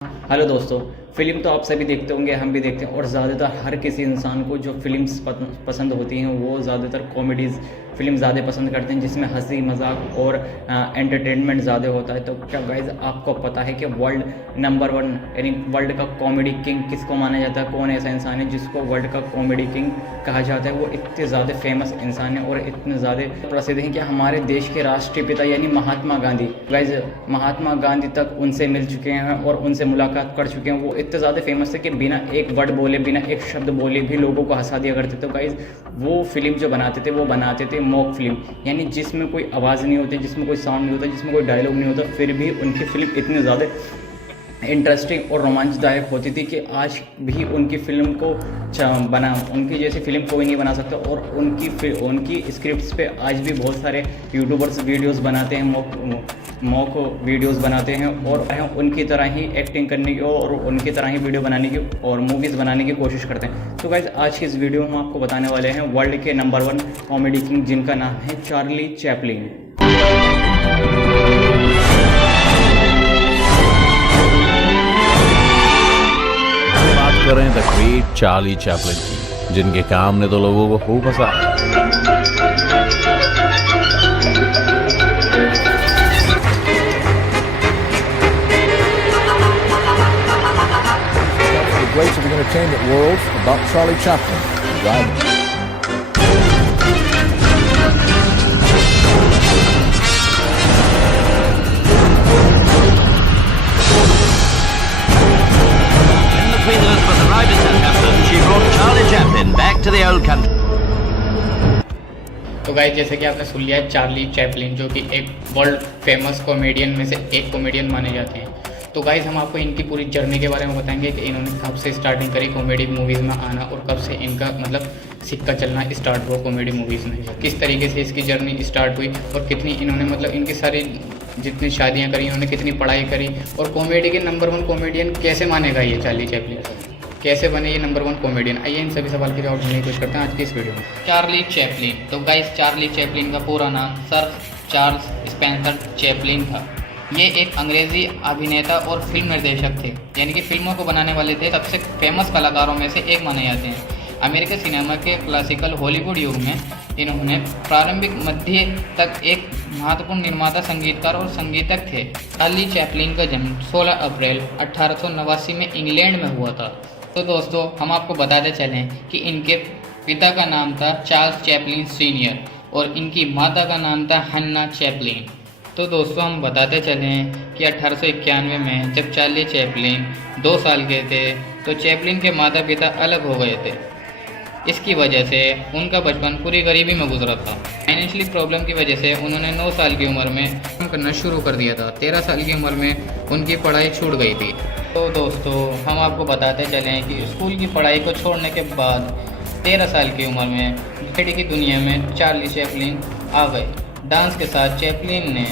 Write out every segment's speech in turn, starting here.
Hello दोस्तों। Film तो आप सभी देखते होंगे, हम भी देखते हैं और ज़्यादातर हर किसी इंसान को जो फ़िल्म्स पसंद होती हैं वो ज़्यादातर कॉमेडीज़ फ़िल्म ज़्यादा पसंद करते हैं, जिसमें हंसी मजाक और एंटरटेनमेंट ज़्यादा होता है। तो क्या गाइज़ आपको पता है कि वर्ल्ड नंबर वन यानी वर्ल्ड का कॉमेडी किंग किसको माना जाता है? कौन ऐसा इंसान है जिसको वर्ल्ड का कॉमेडी किंग कहा जाता है? वो इतने ज़्यादा फेमस इंसान है और इतने ज़्यादा प्रसिद्ध हैं कि हमारे देश के राष्ट्रीय पिता यानी महात्मा गांधी, गाइज़ महात्मा गांधी तक उनसे मिल चुके हैं और उनसे मुलाकात कर चुके हैं। वो इतने ज़्यादा फेमस थे कि बिना एक वर्ड बोले, बिना एक शब्द बोले भी लोगों को हंसा दिया करते थे। तो गाइज़ वो फिल्म जो बनाते थे वो बनाते थे मॉक फिल्म, यानी जिसमें कोई आवाज़ नहीं होती, जिसमें कोई साउंड नहीं होता, जिसमें कोई डायलॉग नहीं होता, फिर भी उनकी फिल्म इतनी ज़्यादा इंटरेस्टिंग और रोमांचदायक होती थी कि आज भी उनकी फ़िल्म को उनकी जैसी फ़िल्म कोई नहीं बना सकता। और उनकी स्क्रिप्ट्स पे आज भी बहुत सारे यूट्यूबर्स वीडियोस बनाते हैं, मॉक वीडियोस बनाते हैं और उनकी तरह ही एक्टिंग करने की और उनकी तरह ही वीडियो बनाने की और मूवीज़ बनाने की कोशिश करते हैं। तो गाइज़ आज की इस वीडियो में हम आपको बताने वाले हैं वर्ल्ड के नंबर वन कॉमेडी किंग, जिनका नाम है चार्ली चैपलिन। करें द ग्रेट चार्ली चैपलिन की, जिनके काम ने तो लोगों को खूब हंसाया। The greats of the entertainment world about Charlie Chaplin. Queen Elizabeth arrived in Southampton, she brought Charlie Chaplin back to the old country. तो गाइस जैसे कि आपने सुन लिया चार्ली चैपलिन, जो कि एक वर्ल्ड फेमस कॉमेडियन में से एक कॉमेडियन माने जाते हैं। तो गाइस हम आपको इनकी पूरी जर्नी के बारे में बताएंगे कि इन्होंने कब से स्टार्टिंग करी कॉमेडी मूवीज़ में आना और कब से इनका मतलब सिक्का चलना स्टार्ट हुआ कॉमेडी मूवीज़ में, किस तरीके से इसकी जर्नी स्टार्ट हुई और कितनी इन्होंने मतलब इनकी सारी जितनी शादियां करी, इन्होंने कितनी पढ़ाई करी और कॉमेडी के नंबर वन कॉमेडियन कैसे मानेगा ये चार्ली चैपलिन, कैसे बने ये नंबर वन कॉमेडियन। आइए इन सभी सवाल के जवाब ढूंढने की कोशिश करते हैं आज की इस वीडियो में। चार्ली चैपलिन, तो गाइस चार्ली चैपलिन का पूरा नाम सर चार्ल्स स्पेंसर चैपलिन था। ये एक अंग्रेज़ी अभिनेता और फिल्म निर्देशक थे, यानी कि फिल्मों को बनाने वाले थे। सबसे फेमस कलाकारों में से एक माने जाते हैं। अमेरिकी सिनेमा के क्लासिकल हॉलीवुड युग में इन्होंने प्रारंभिक मध्य तक एक महत्वपूर्ण निर्माता, संगीतकार और संगीतक थे। चार्ली चैपलिन का जन्म 16 अप्रैल 1889 में इंग्लैंड में हुआ था। तो दोस्तों हम आपको बताते चलें कि इनके पिता का नाम था चार्ल्स चैपलिन सीनियर और इनकी माता का नाम था हन्ना चैपलिन। तो दोस्तों हम बताते चलें कि 1891 में जब चार्ली चैपलिन 2 साल के थे तो चैपलिन के माता पिता अलग हो गए थे। इसकी वजह से उनका बचपन पूरी गरीबी में गुजरा था। फाइनेंशियली प्रॉब्लम की वजह से उन्होंने 9 साल की उम्र में काम करना शुरू कर दिया था। 13 साल की उम्र में उनकी पढ़ाई छूट गई थी। तो दोस्तों हम आपको बताते चलें कि स्कूल की पढ़ाई को छोड़ने के बाद 13 साल की उम्र में कॉमेडी की दुनिया में चार्ली चैपलिन आ गए। डांस के साथ चैपलिन ने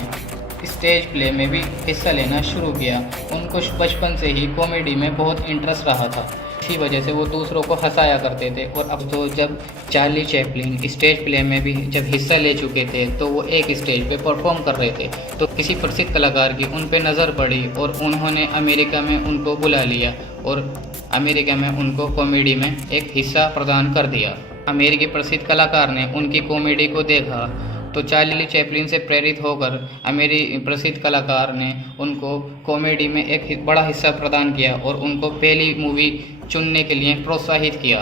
स्टेज प्ले में भी हिस्सा लेना शुरू किया। उनको बचपन से ही कॉमेडी में बहुत इंटरेस्ट रहा था, इसी वजह से वो दूसरों को हंसाया करते थे। और अब तो जब चार्ली चैपलिन स्टेज प्ले में भी जब हिस्सा ले चुके थे तो वो एक स्टेज पे परफॉर्म कर रहे थे तो किसी प्रसिद्ध कलाकार की उन पे नज़र पड़ी और उन्होंने अमेरिका में उनको बुला लिया और अमेरिका में उनको कॉमेडी में एक हिस्सा प्रदान कर दिया। अमेरिकी प्रसिद्ध कलाकार ने उनकी कॉमेडी को देखा तो चार्ली चैपलिन से प्रेरित होकर अमेरिकी प्रसिद्ध कलाकार ने उनको कॉमेडी में एक बड़ा हिस्सा प्रदान किया और उनको पहली मूवी चुनने के लिए प्रोत्साहित किया।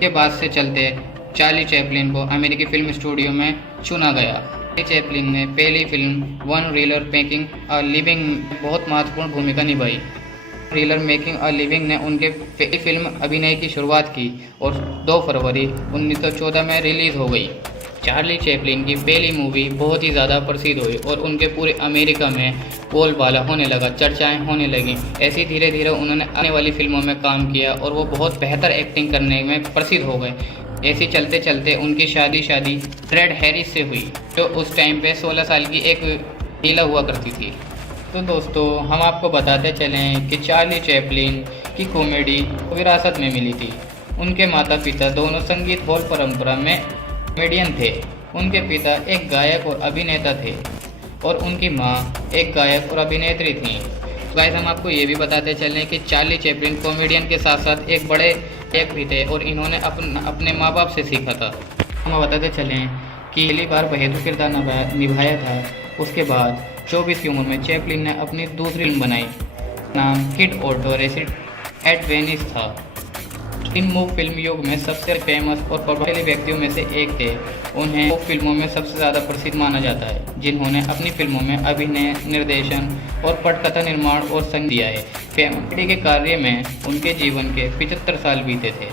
के बाद से चलते चार्ली चैपलिन को अमेरिकी फिल्म स्टूडियो में चुना गया। चार्ली चैपलिन ने पहली film one reeler making a living बहुत महत्वपूर्ण भूमिका निभाई। रीलर मेकिंग अ लिविंग ने उनके पहली फिल्म अभिनय की शुरुआत की और 2 फरवरी 1914 में रिलीज़ हो गई। चार्ली चैपलिन की पहली मूवी बहुत ही ज़्यादा प्रसिद्ध हुई और उनके पूरे अमेरिका में बोलबाला होने लगा, चर्चाएं होने लगी। ऐसी धीरे धीरे उन्होंने आने वाली फिल्मों में काम किया और वो बहुत बेहतर एक्टिंग करने में प्रसिद्ध हो गए। ऐसे चलते चलते उनकी शादी फ्रेड हैरिस से हुई, जो उस टाइम पे 16 साल की एक महिला हुआ करती थी। तो दोस्तों हम आपको बताते चलें कि चार्ली चैपलिन की कॉमेडी विरासत में मिली थी। उनके माता पिता दोनों संगीत हॉल परंपरा में कॉमेडियन थे। उनके पिता एक गायक और अभिनेता थे और उनकी मां एक गायक और अभिनेत्री थीं। गाइस हम आपको ये भी बताते चलें कि चार्ली चैपलिन कॉमेडियन के साथ साथ एक बड़े एक भी थे और इन्होंने अपने माँ बाप से सीखा था। हम बताते चलें कि पहली बार बहेतु किरदार निभाया था। उसके बाद 24 की उम्र में चैपलिन ने अपनी दूसरी फिल्म बनाई, नाम किड ऑटो रेसिड एट वेनिस था। इन मूव फिल्म युग में सबसे फेमस और प्रभावशाली व्यक्तियों में से एक थे। उन्हें मूव फिल्मों में सबसे ज़्यादा प्रसिद्ध माना जाता है, जिन्होंने अपनी फिल्मों में अभिनय, निर्देशन और पटकथा निर्माण और संगीत दिया है। कॉमेडी के कार्य में उनके जीवन के 75 साल बीते थे।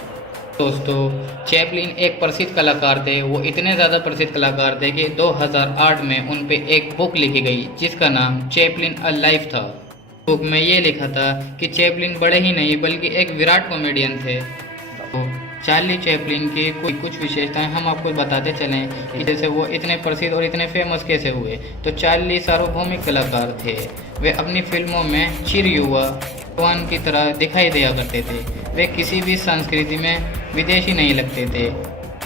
दोस्तों, चैपलिन एक प्रसिद्ध कलाकार थे। वो इतने ज़्यादा प्रसिद्ध कलाकार थे कि 2008 में उन पे एक बुक लिखी गई जिसका नाम चैपलिन अ लाइफ था। बुक में ये लिखा था कि चैपलिन बड़े ही नहीं बल्कि एक विराट कॉमेडियन थे। तो चार्ली चैपलिन की कुछ विशेषताएं हम आपको बताते चलें कि जैसे वो इतने प्रसिद्ध और इतने फेमस कैसे हुए। तो चार्ली सार्वभौमिक कलाकार थे। वे अपनी फिल्मों में चिर युवा भगवान की तरह दिखाई दिया करते थे। वे किसी भी संस्कृति में विदेशी नहीं लगते थे।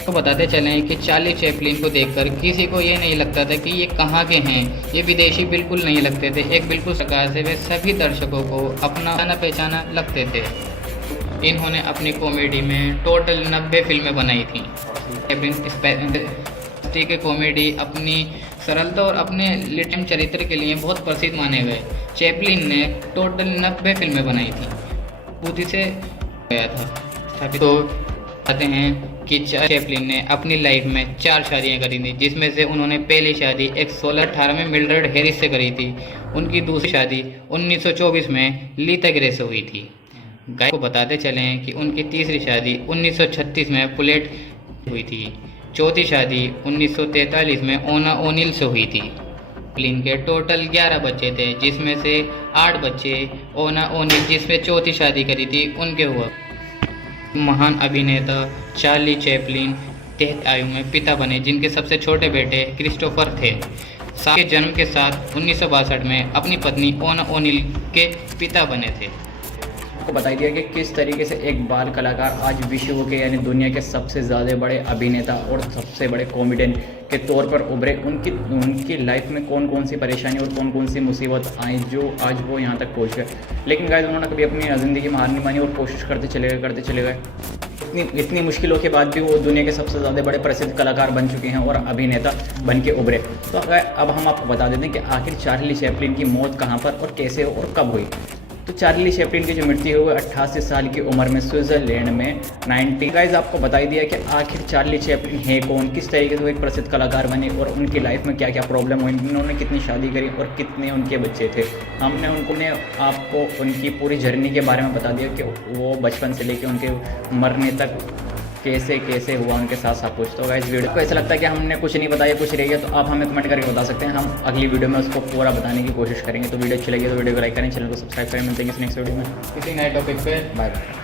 तो बताते चलें कि चार्ली चैपलिन को देखकर किसी को ये नहीं लगता था कि ये कहाँ के हैं, ये विदेशी बिल्कुल नहीं लगते थे। एक बिल्कुल प्रकार से वे सभी दर्शकों को अपना जाना पहचाना लगते थे। इन्होंने अपनी कॉमेडी में टोटल 90 फिल्में बनाई थी। चैपलिन के कॉमेडी अपनी सरलता और अपने लिटम चरित्र के लिए बहुत प्रसिद्ध माने गए। चैपलिन ने टोटल 90 फिल्में बनाई थी। बुद्धि से गया था। तो कहते हैं कि चैपलिन ने अपनी लाइफ में 4 शादियां करी थी, जिसमें से उन्होंने पहली शादी 1618 में मिल्ड्रेड हैरिस से करी थी। उनकी दूसरी शादी 1924 में लीता ग्रे से हुई थी। गाय को बताते चलें कि उनकी तीसरी शादी 1936 में पुलेट हुई थी। चौथी शादी 1943 में ओना ओनिल से हुई थी। चैपलिन के टोटल 11 बच्चे थे, जिसमें से 8 बच्चे ओना ओनिल जिसमें चौथी शादी करी थी उनके हुआ। महान अभिनेता चार्ली चैपलिन 13 आयु में पिता बने, जिनके सबसे छोटे बेटे क्रिस्टोफर थे। साथ के जन्म के साथ 1962 में अपनी पत्नी ओना ओनिल के पिता बने थे। आपको बताई दिया कि किस तरीके से एक बाल कलाकार आज विश्व के यानी दुनिया के सबसे ज़्यादा बड़े अभिनेता और सबसे बड़े कॉमेडियन के तौर पर उभरे। उनकी लाइफ में कौन कौन सी परेशानी और कौन कौन सी मुसीबत आई जो आज वो यहाँ तक पहुँच गए। लेकिन गाइस उन्होंने कभी अपनी ज़िंदगी में हार नहीं मानी और कोशिश करते चले गए। इतनी मुश्किलों के बाद भी वो दुनिया के सबसे ज़्यादा बड़े प्रसिद्ध कलाकार बन चुके हैं और अभिनेता बन के उभरे। तो अब हम आपको बता देते हैं कि आखिर चार्ली चैपलिन की मौत कहाँ पर और कैसे और कब हुई। तो चार्ली चैपलिन की जो मृत्यु हुई 88 साल की उम्र में स्विट्जरलैंड में 90। गाइस आपको बताई दिया कि आखिर चार्ली चैपलिन है कौन, किस तरीके से वो एक प्रसिद्ध कलाकार बने और उनकी लाइफ में क्या क्या प्रॉब्लम हुई, उन्होंने कितनी शादी करी और कितने उनके बच्चे थे। हमने आपको उनकी पूरी जर्नी के बारे में बता दिया कि वो बचपन से लेकर उनके मरने तक कैसे हुआ उनके साथ सब कुछ। तो गाइस वीडियो को ऐसा लगता है कि हमने कुछ नहीं बताया, कुछ रह गया तो आप हमें कमेंट करके बता सकते हैं। हम अगली वीडियो में उसको पूरा बताने की कोशिश करेंगे। तो वीडियो अच्छी लगी तो वीडियो को लाइक करें, चैनल को सब्सक्राइब करें। मिलते हैं किसी नेक्स्ट वीडियो में किसी नए टॉपिक पे। Bye bye.